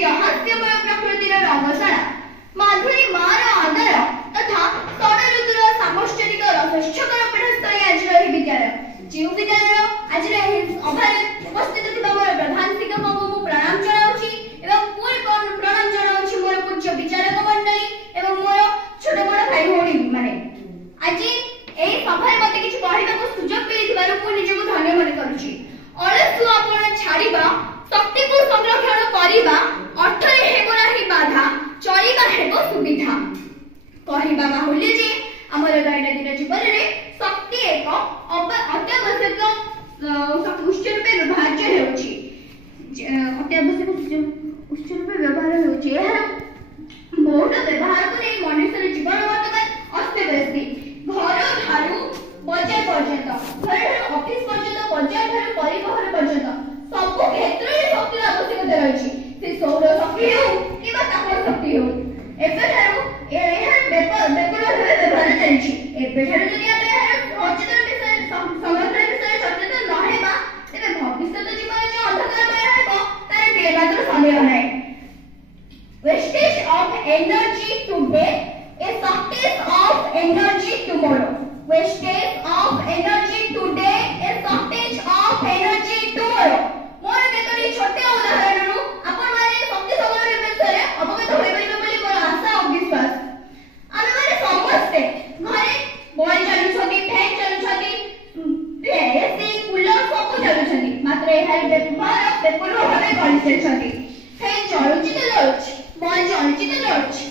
कि रहस्यमय प्रकृतिर रंगशाला माधुरी मार आदर तथा षड ऋतुर सामश्चर्यिक रसच्छकर पीठस्थली आज विद्यालय जो विद्यालय आज अभाव उपस्थित थिबा मोर प्रधान शिक्षक को प्रणाम जनाउछि एवं पूर्ण प्रणाम जनाउछि मोर पूज्य विचारक मंडली एवं मोर छोट बड़ भाई भौणी माने आज एई सभारे मते किछ कहबाक सुजोग मिलिथिबारु मु निजको धन्य मन करूछि। अलसुआपन छाड़िबा शक्ति को संरक्षण करिबा अर्थरे हेबो नाही बाधा चलिबा हेबो सुविधा कहिबा बाहुल्य जे हमर दैनन्दिन जीवन रे शक्ति एक अत्यावश्यक उच्च रूपे व्यवहार्य हेउछि अत्यावश्यक उच्च रूपे व्यवहार हेउछि एହାର बहुत व्यवहार करे मनुष्य जीवन वर्तमान अस्तव्यस्ती घर ठारू बजार पर्यंत घर ठारू ऑफिस पर्यंत बजार ठारू परिवहन पर्यंत सब क्षेत्र रे शक्ति आवश्यकता रहिछि से सौर शक्ति हो किबा ताप शक्ति हो एबे ठारू एहर व्यवहार चलिछि एबे ठारू जदि ଆମେ एहर सचेतन विषय संरक्षण विषय सचेतन न हेबा तेबे भविष्यत जीवन जे अंधकारमय हेबो तारे बेमात्र संदेह नै। Wastage of energy today is success of energy tomorrow. Wastage of energy today is success of energy tomorrow. मोर केतरी छोटे उदाहरण रु आपण माने शक्ति संरक्षण विषय अवगत होइबे बोली मोर आशा और विश्वास। आमे माने समस्ते घरे बॉल चालू छथि फैन चालू छथि एसी कूलर सब चालू छथि मात्र एहार व्यवहार बेपरवाह भाबे करि छथि। फैन चालू छि तो चलुछि बॉल चालू छि तो चलुछि